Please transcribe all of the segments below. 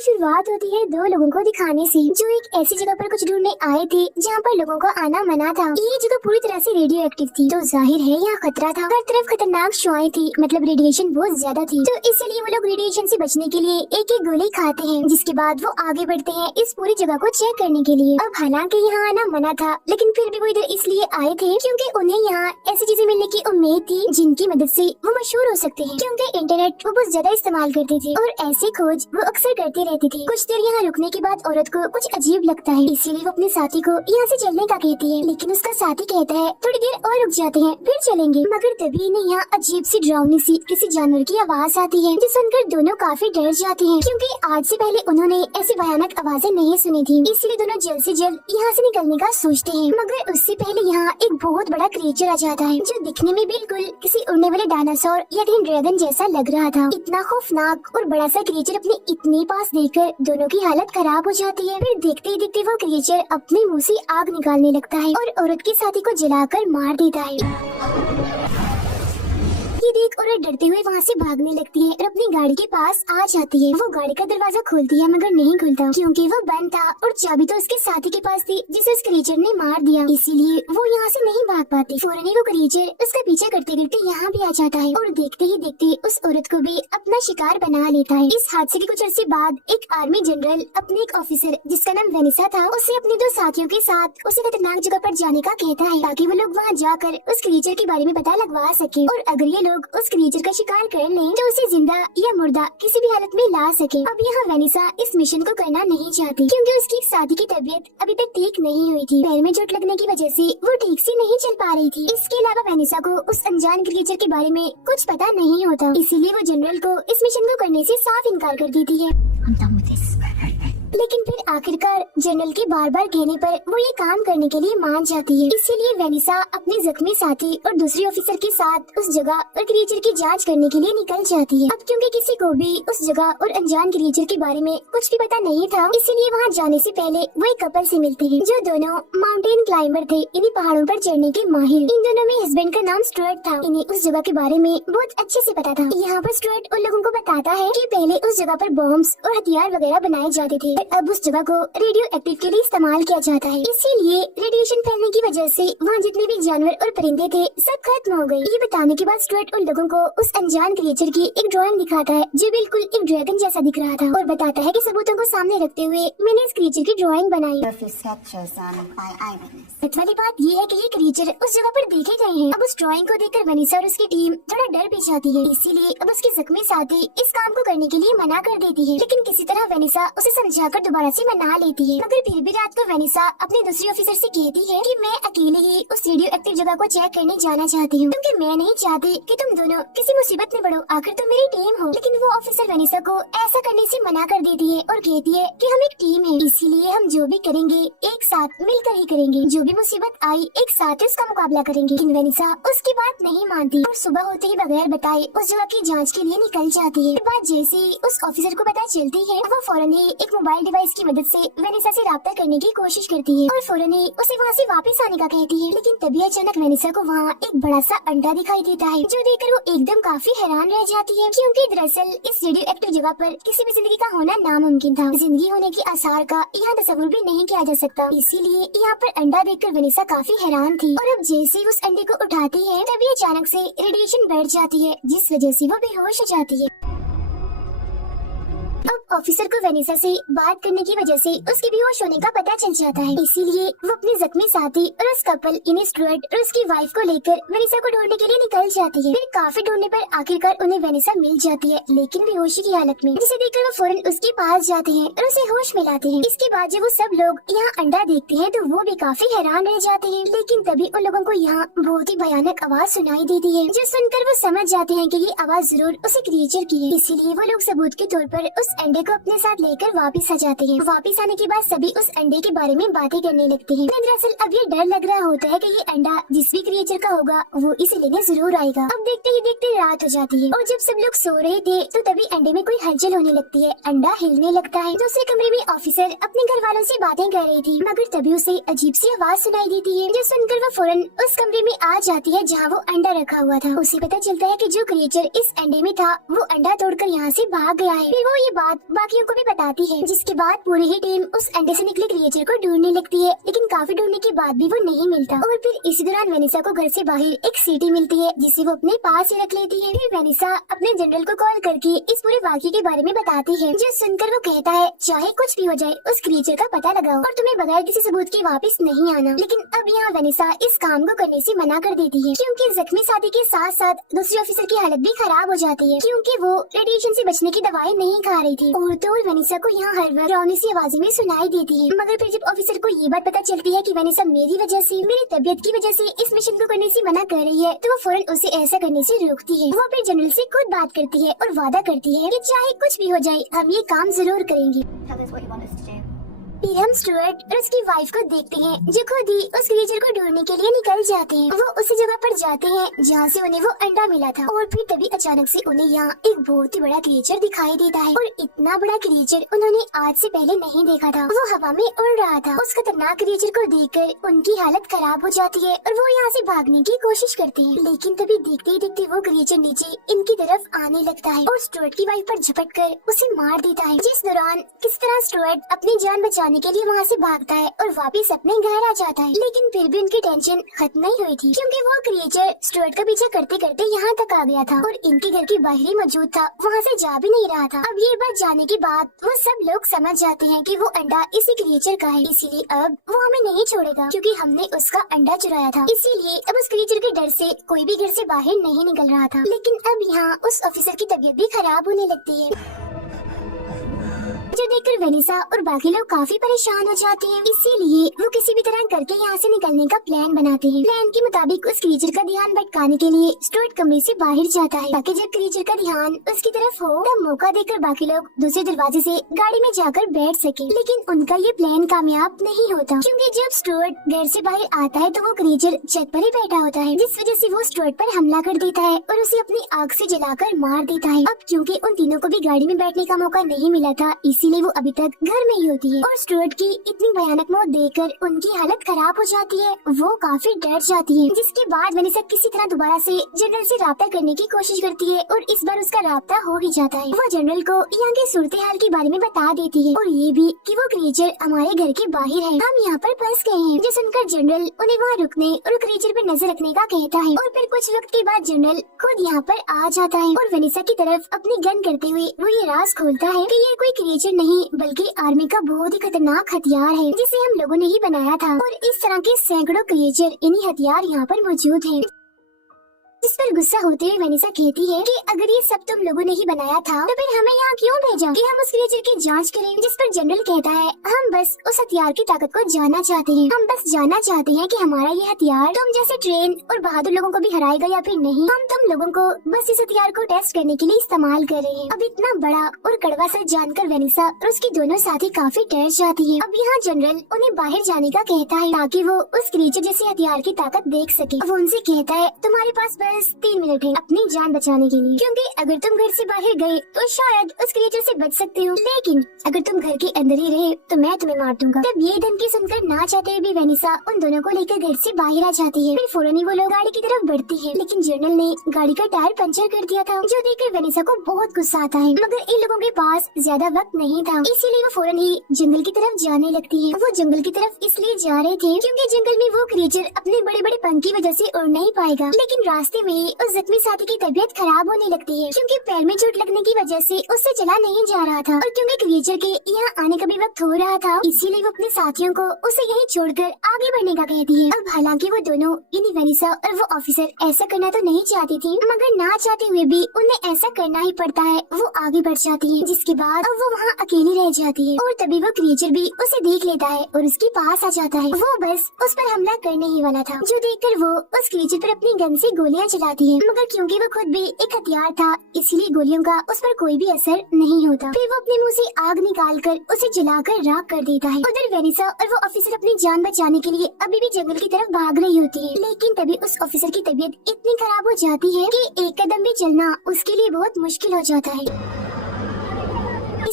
शुरुआत होती है दो लोगों को दिखाने से, जो एक ऐसी जगह पर कुछ ढूंढने आए थे जहाँ पर लोगों को आना मना था। ये जगह पूरी तरह से रेडियो एक्टिव थी, तो जाहिर है यहाँ खतरा था। हर तरफ खतरनाक शुआएं थी, मतलब रेडिएशन बहुत ज्यादा थी। तो इसलिए वो लोग रेडिएशन से बचने के लिए एक एक गोली खाते हैं, जिसके बाद वो आगे बढ़ते हैं इस पूरी जगह को चेक करने के लिए। अब हालांकि यहाँ आना मना था, लेकिन फिर भी वो इधर इसलिए आए थे क्योंकि उन्हें यहाँ ऐसी चीजें मिलने की उम्मीद थी जिनकी मदद से वो मशहूर हो सकते हैं, क्योंकि इंटरनेट वो बहुत ज्यादा इस्तेमाल करते थे और ऐसी खोज वो अक्सर करते रहते थे। कुछ देर यहाँ रुकने के बाद औरत को कुछ अजीब लगता है, इसीलिए वो अपने साथी को यहाँ से चलने का कहती है, लेकिन उसका साथी कहता है थोड़ी देर और रुक जाते हैं फिर चलेंगे। मगर तभी इन्हें यहाँ अजीब सी डरावनी सी किसी जानवर की आवाज आती है, जो सुनकर दोनों काफी डर जाते हैं, क्योंकि आज से पहले उन्होंने ऐसी भयानक आवाजें नहीं सुनी थी। इसलिए दोनों जल्द से जल्द यहाँ से निकलने का सोचते हैं। मगर उससे पहले यहाँ एक बहुत बड़ा क्रिएचर आ जाता है, जो दिखने में बिल्कुल किसी उड़ने वाले डायनासोर या ड्रैगन जैसा लग रहा था। इतना खौफनाक और बड़ा सा क्रिएचर अपने इतने पास देखकर दोनों की हालत खराब हो जाती है। फिर देखते ही देखते वो क्रिएचर अपने मुंह से आग निकालने लगता है और औरत के साथी को जलाकर मार देता है। ये देख औरत डरते हुए वहाँ से भागने लगती है और अपनी गाड़ी के पास आ जाती है। वो गाड़ी का दरवाजा खोलती है मगर नहीं खुलता, क्योंकि वो बंद था और चाबी तो उसके साथी के पास थी जिसे उस क्रिएचर ने मार दिया। इसीलिए वो यहाँ से नहीं भाग पाती। फौरन ही वो क्रिएचर उसका पीछा करते करते यहाँ भी आ जाता है और देखते ही देखते उस औरत को भी अपना शिकार बना लेता है। इस हादसे के कुछ अर्से बाद एक आर्मी जनरल अपने एक ऑफिसर जिसका नाम वेनिसा था, उसे अपने दो साथियों के साथ उसे खतरनाक जगह पर जाने का कहता है, ताकि वो लोग वहाँ जाकर उस क्रिएचर के बारे में पता लगवा सके और अगर ये लोग उस क्रिएचर का शिकार कर लें तो उसे जिंदा या मुर्दा किसी भी हालत में ला सके। अब यहाँ वेनिसा इस मिशन को करना नहीं चाहती, क्योंकि उसकी एक साथी की तबीयत अभी तक ठीक नहीं हुई थी। पैर में चोट लगने की वजह से वो ठीक से नहीं चल पा रही थी। इसके अलावा वेनिसा को उस अनजान क्रिएचर के बारे में कुछ पता नहीं होता, इसीलिए वो जनरल को इस मिशन को करने से साफ इनकार कर देती है। लेकिन फिर आखिरकार जनरल के बार बार कहने पर वो ये काम करने के लिए मान जाती है। इसीलिए वेनिसा अपने जख्मी साथी और दूसरे ऑफिसर के साथ उस जगह और क्रिएचर की जांच करने के लिए निकल जाती है। अब क्योंकि किसी को भी उस जगह और अनजान क्रिएचर के बारे में कुछ भी पता नहीं था, इसीलिए वहाँ जाने से पहले वो एक कपल से मिलते हैं, जो दोनों माउंटेन क्लाइंबर थे, इन्हीं पहाड़ों पर चढ़ने के माहिर। इन दोनों में हस्बैंड का नाम स्टुअर्ट था। इन्हें उस जगह के बारे में बहुत अच्छे से पता था। यहाँ पर स्टुअर्ट उन लोगों को बताता है कि पहले उस जगह पर बॉम्ब्स और हथियार वगैरह बनाए जाते थे, अब उस जगह को रेडियो एक्टिव के लिए इस्तेमाल किया जाता है। इसीलिए रेडिएशन फैलने की वजह से वहाँ जितने भी जानवर और परिंदे थे सब खत्म हो गए। ये बताने के बाद स्टुअर्ट उन लोगों को उस अनजान क्रिएचर की एक ड्राइंग दिखाता है, जो बिल्कुल एक ड्रैगन जैसा दिख रहा था, और बताता है कि सबूतों को सामने रखते हुए मैंने इस क्रिएचर की ड्राइंग बनाई। वाली बात ये है कि ये क्रिएचर उस जगह पर देखे गए हैं। अब उस ड्राइंग को देखकर वेनिसा और उसकी टीम थोड़ा डर भी जाती है, इसीलिए अब उसके जख्मी साथी इस काम को करने के लिए मना कर देती है। लेकिन किसी तरह वेनिसा उसे समझाकर दोबारा से मना लेती है। मगर फिर भी रात को वेनिसा अपने दूसरे ऑफिसर से कहती है कि मैं अकेले ही उस रेडियो एक्टिव जगह को चेक करने जाना चाहती हूँ, क्योंकि मैं नहीं चाहती कि तुम दोनों किसी मुसीबत में पड़ो, आखिर तुम मेरी टीम हो। लेकिन वो ऑफिसर वेनिसा को ऐसा करने से मना कर देती है और कहती है कि हम एक टीम है, इसीलिए हम जो भी करेंगे एक साथ मिलकर ही करेंगे, जो भी मुसीबत आई एक साथ उसका मुकाबला करेंगे। लेकिन वेनिसा उसकी बात नहीं मानती और सुबह होते ही बगैर बताए उस जगह की जांच के लिए निकल जाती है। बात जैसे ही उस ऑफिसर को पता चलती है, वो फौरन ही एक मोबाइल डिवाइस की मदद से वेनिसा से राब्ता करने की कोशिश करती है और फौरन ही उसे वहाँ से वापस आने का कहती है। लेकिन तभी अचानक वेनिसा को वहाँ एक बड़ा सा अंडा दिखाई देता है, जो देखकर वो एकदम काफी हैरान रह जाती है, क्योंकि दरअसल इस रेडियो एक्टिव जगह पर किसी भी जिंदगी का होना नामुमकिन था। जिंदगी होने की आसार का यहाँ तस्वुर भी नहीं किया जा सकता। इसीलिए यहाँ पर अंडा देखकर वेनिसा काफी हैरान थी और अब जैसे ही उस अंडे को उठाती है, तभी अचानक से रेडिएशन बढ़ जाती है, जिस वजह से वो बेहोश हो जाती है। अब ऑफिसर को वेनिसा से बात करने की वजह से उसके बेहोश होने का पता चल जाता है, इसीलिए वो अपने जख्मी साथी और उस कपल इन्हें स्टुअर्ट और उसकी वाइफ को लेकर वेनिसा को ढूंढने के लिए निकल जाती है। फिर काफी ढूंढने पर आखिरकार उन्हें वेनिसा मिल जाती है, लेकिन बेहोशी की हालत में, जिसे देखकर वो फौरन उसके पास जाते हैं और उसे होश में लाते हैं। इसके बाद जब वो सब लोग यहाँ अंडा देखते हैं तो वो भी काफी हैरान रह जाते हैं। लेकिन तभी उन लोगों को यहाँ बहुत ही भयानक आवाज सुनाई देती है, जो सुनकर वो समझ जाते हैं कि ये आवाज जरूर उसी क्रिएचर की है। इसीलिए वो लोग सबूत के तौर पर उस अंडे को अपने साथ लेकर वापस आ जाते हैं। वापस आने के बाद सभी उस अंडे के बारे में बातें करने लगते हैं। दरअसल अब ये डर लग रहा होता है कि ये अंडा जिस भी क्रिएचर का होगा वो इसे लेने जरूर आएगा। अब देखते ही देखते रात हो जाती है और जब सब लोग सो रहे थे तो तभी अंडे में कोई हलचल होने लगती है, अंडा हिलने लगता है। दूसरे कमरे में ऑफिसर अपने घर वालों से बातें कर रही थी, मगर तभी उसे अजीब सी आवाज सुनाई देती है, जो सुनकर वो फौरन उस कमरे में आ जाती है जहाँ वो अंडा रखा हुआ था। उसे पता चलता है कि जो क्रिएचर इस अंडे में था वो अंडा तोड़कर यहाँ से भाग गया है। फिर वो ये बात बाकियों को भी बताती है, जिसके बाद पूरी ही टीम उस अंडे से निकले क्रिएचर को ढूंढने लगती है, लेकिन काफी ढूंढने के बाद भी वो नहीं मिलता। और फिर इसी दौरान वेनिसा को घर से बाहर एक सीटी मिलती है, जिसे वो अपने पास ही रख लेती है। फिर वेनिसा अपने जनरल को कॉल करके इस पूरे वाक़ये के बारे में बताती है, जो सुनकर वो कहता है चाहे कुछ भी हो जाए उस क्रिएचर का पता लगाओ और तुम्हें बगैर किसी सबूत के वापस नहीं आना। लेकिन अब यहाँ वेनिसा इस काम को करने से मना कर देती है, क्योंकि जख्मी साथी के साथ साथ दूसरे ऑफिसर की हालत भी खराब हो जाती है, क्योंकि वो रेडिएशन से बचने की दवाएं नहीं खा रही थी। और तो वेनिसा को यहाँ हर बार डरावनी सी आवाजें भी सुनाई देती है। मगर फिर जब ऑफिसर को ये बात पता चलती है कि वेनिसा मेरी वजह से, मेरी तबीयत की वजह से इस मिशन को करने से मना कर रही है, तो वो फौरन उसे ऐसा करने से रोकती है। वो फिर जनरल से खुद बात करती है और वादा करती है कि चाहे कुछ भी हो जाए हम ये काम जरूर करेंगे। फिर हम स्टुअर्ट और उसकी वाइफ को देखते हैं, जो खुद ही उस क्रिएचर को ढूंढने के लिए निकल जाते हैं। वो उसी जगह पर जाते हैं जहाँ से उन्हें वो अंडा मिला था। और फिर तभी अचानक से उन्हें यहाँ एक बहुत ही बड़ा क्रिएचर दिखाई देता है, और इतना बड़ा क्रिएचर उन्होंने आज से पहले नहीं देखा था। वो हवा में उड़ रहा था। उस खतरनाक क्रिएचर को देखकर उनकी हालत खराब हो जाती है और वो यहाँ से भागने की कोशिश करते हैं, लेकिन तभी देखते ही देखते वो क्रिएचर नीचे इनकी तरफ आने लगता है और स्टुअर्ट की वाइफ पर झपट कर उसे मार देता है। जिस दौरान किस तरह स्टुअर्ट अपनी जान बचाने के लिए वहाँ से भागता है और वापस अपने घर आ जाता है, लेकिन फिर भी उनकी टेंशन खत्म नहीं हुई थी, क्योंकि वो क्रिएचर स्टुअर्ट का पीछा करते करते यहाँ तक आ गया था और इनके घर के बाहर ही मौजूद था, वहाँ से जा भी नहीं रहा था। अब ये बात जाने के बाद वो सब लोग समझ जाते हैं कि वो अंडा इसी क्रिएचर का है, इसीलिए अब वो हमें नहीं छोड़ेगा, क्योंकि हमने उसका अंडा चुराया था। इसीलिए अब उस क्रिएचर के डर से कोई भी घर से बाहर नहीं निकल रहा था। लेकिन अब यहाँ उस ऑफिसर की तबीयत भी खराब होने लगती है, जो देखकर वेनिसा और बाकी लोग काफी परेशान हो जाते हैं। इसीलिए वो किसी भी तरह करके यहाँ से निकलने का प्लान बनाते हैं। प्लान के मुताबिक उस क्रिएचर का ध्यान भटकाने के लिए स्टुअर्ट कमरे से बाहर जाता है, ताकि जब क्रिएचर का ध्यान उसकी तरफ हो तब मौका देकर बाकी लोग दूसरे दरवाजे से गाड़ी में जाकर बैठ सके। लेकिन उनका ये प्लान कामयाब नहीं होता, क्योंकि जब स्टुअर्ट घर से बाहर आता है तो वो क्रिएचर छत पर ही बैठा होता है, जिस वजह से वो स्टुअर्ट पर हमला कर देता है और उसे अपनी आग से जलाकर मार देता है। अब क्योंकि उन तीनों को भी गाड़ी में बैठने का मौका नहीं मिला था, इसीलिए वो अभी तक घर में ही होती है। और स्टुअर्ट की इतनी भयानक मौत देखकर उनकी हालत खराब हो जाती है, वो काफी डर जाती है। जिसके बाद वेनिसा किसी तरह दोबारा से जनरल से राब्ता करने की कोशिश करती है और इस बार उसका राब्ता हो ही जाता है। वो जनरल को यहाँ के सूरत हाल के बारे में बता देती है और ये भी कि वो क्रिएचर हमारे घर के बाहर है, हम यहाँ पर फंस गए हैं। जो सुनकर जनरल उन्हें वहाँ रुकने और क्रिएचर पर नजर रखने का कहता है। और फिर कुछ वक्त के बाद जनरल खुद यहाँ पर आ जाता है और वेनिसा की तरफ अपनी गन करते हुए वो ये राज खोलता है कि ये कोई क्रिएचर नहीं बल्कि आर्मी का बहुत ही खतरनाक हथियार है, जिसे हम लोगों ने ही बनाया था। और इस तरह के सैकड़ों क्रिएचर इन्हीं हथियार यहाँ पर मौजूद हैं। जिस पर गुस्सा होते हुए वेनिसा कहती है कि अगर ये सब तुम लोगों ने ही बनाया था तो फिर हमें यहाँ क्यों भेजा कि हम उस क्रिएचर की जांच करें। जिस पर जनरल कहता है हम बस उस हथियार की ताकत को जानना चाहते हैं, हम बस जानना चाहते हैं कि हमारा ये हथियार तुम जैसे ट्रेन और बहादुर लोगों को भी हराएगा या फिर नहीं। हम तुम लोगों को बस इस हथियार को टेस्ट करने के लिए इस्तेमाल कर रहे हैं। अब इतना बड़ा और कड़वा सच जानकर वेनिसा और उसकी दोनों साथी काफी डर जाती है। अब यहाँ जनरल उन्हें बाहर जाने का कहता है ताकि वो उस क्रिएचर जैसे हथियार की ताकत देख सके। वो उनसे कहता है तुम्हारे पास बस 3 मिनट है अपनी जान बचाने के लिए, क्योंकि अगर तुम घर से बाहर गए तो शायद उस क्रिएचर से बच सकते हो, लेकिन अगर तुम घर के अंदर ही रहे तो मैं तुम्हें मार दूंगा। तब ये धमकी सुनकर ना चाहते हुए भी वेनिसा उन दोनों को लेकर घर से बाहर आ जाती है। फिर फौरन ही वो लोग गाड़ी की तरफ बढ़ती है, लेकिन जनरल ने गाड़ी का टायर पंचर कर दिया था, जो देखकर वेनिसा को बहुत गुस्सा आता है। मगर इन लोगों के पास ज्यादा वक्त नहीं था, इसीलिए वो फौरन ही जंगल की तरफ जाने लगती है। वो जंगल की तरफ इसलिए जा रहे थे क्योंकि जंगल में वो क्रिएचर अपने बड़े बड़े पंख की वजह से उड़ नहीं पाएगा। लेकिन रास्ते में उस जख्मी साथी की तबीयत खराब होने लगती है, क्योंकि पैर में चोट लगने की वजह से उससे चला नहीं जा रहा था। और क्योंकि क्रिएचर के यहाँ आने का भी वक्त हो रहा था, इसीलिए वो अपने साथियों को उसे यहीं छोड़कर आगे बढ़ने का कहती है। अब हालांकि वो दोनों यानी वेनिसा और वो ऑफिसर ऐसा करना तो नहीं चाहती थी, मगर ना चाहते हुए भी उन्हें ऐसा करना ही पड़ता है। वो आगे बढ़ जाती है, जिसके बाद अब वो वहाँ अकेली रह जाती है। और तभी वो क्रिएचर भी उसे देख लेता है और उसके पास आ जाता है। वो बस उस पर हमला करने ही वाला था, जो देखकर वो उस क्रिएचर पर अपनी गन से गोलियां चलाती है। मगर क्योंकि वो खुद भी एक हथियार था, इसलिए गोलियों का उस पर कोई भी असर नहीं होता। फिर वो अपने मुंह से आग निकालकर उसे जलाकर राख कर देता है। उधर वेनिसा और वो ऑफिसर अपनी जान बचाने के लिए अभी भी जंगल की तरफ भाग रही होती है, लेकिन तभी उस ऑफिसर की तबीयत इतनी खराब हो जाती है कि एक कदम भी चलना उसके लिए बहुत मुश्किल हो जाता है।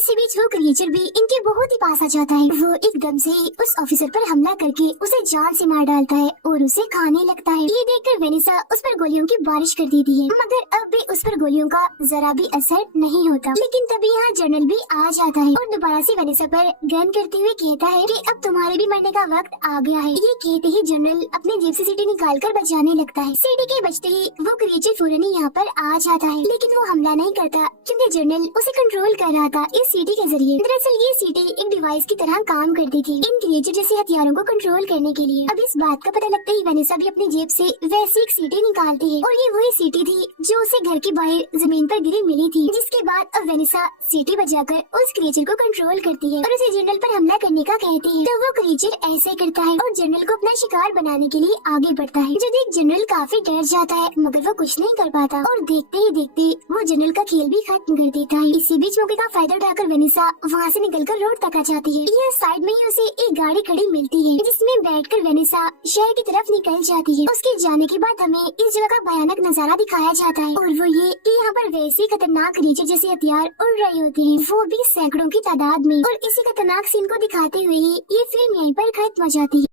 इसी बीच वो क्रिएचर भी इनके बहुत ही पास आ जाता है। वो एकदम से ही उस ऑफिसर पर हमला करके उसे जान से मार डालता है और उसे खाने लगता है। ये देखकर वेनिसा उस पर गोलियों की बारिश कर देती है, मगर अब भी उस पर गोलियों का जरा भी असर नहीं होता। लेकिन तभी यहाँ जनरल भी आ जाता है और दोबारा से वेनिसा पर गन करते हुए कहता है कि अब तुम्हारे भी मरने का वक्त आ गया है। ये कहते ही जनरल अपने जेब से सीटी निकाल कर बचाने लगता है। सीटी के बचते ही वो क्रिएचर फौरन ही यहाँ पर आ जाता है, लेकिन वो हमला नहीं करता क्योंकि जनरल उसे कंट्रोल कर रहा था इस सीटी के जरिए। दरअसल ये सीटी एक डिवाइस की तरह काम करती थी इन क्रिएचर जैसे हथियारों को कंट्रोल करने के लिए। अब इस बात का पता लगता ही वेनिसा भी अपनी जेब से वैसी एक सीटी निकालती है और ये वही सीटी थी जो उसे घर के बाहर जमीन पर गिरी मिली थी। जिसके बाद अब वेनिसा सीटी बजाकर उस क्रिएचर को कंट्रोल करती है और उसे जनरल पर हमला करने का कहती है। तो वो क्रिएचर ऐसे करता है और जनरल को अपना शिकार बनाने के लिए आगे बढ़ता है। जो देख जनरल काफी डर जाता है, मगर वो कुछ नहीं कर पाता और देखते ही देखते वो जनरल का खेल भी खत्म कर देता है। इसी बीच मौके का फायदा उठाकर वेनिसा वहाँ से निकलकर रोड तक आ जाती है। यहाँ साइड में ही उसे एक गाड़ी खड़ी मिलती है जिसमें बैठकर वेनिसा शहर की तरफ निकल जाती है। उसके जाने के बाद हमें इस जगह का भयानक नजारा दिखाया जाता है और वो ये कि यहाँ पर वैसे खतरनाक क्रीचर जैसे हथियार उड़ रहे होते हैं, वो भी सैकड़ों की तादाद में। और इसी खतरनाक सीन को दिखाते हुए ही ये फिल्म यहीं पर खत्म हो जाती है।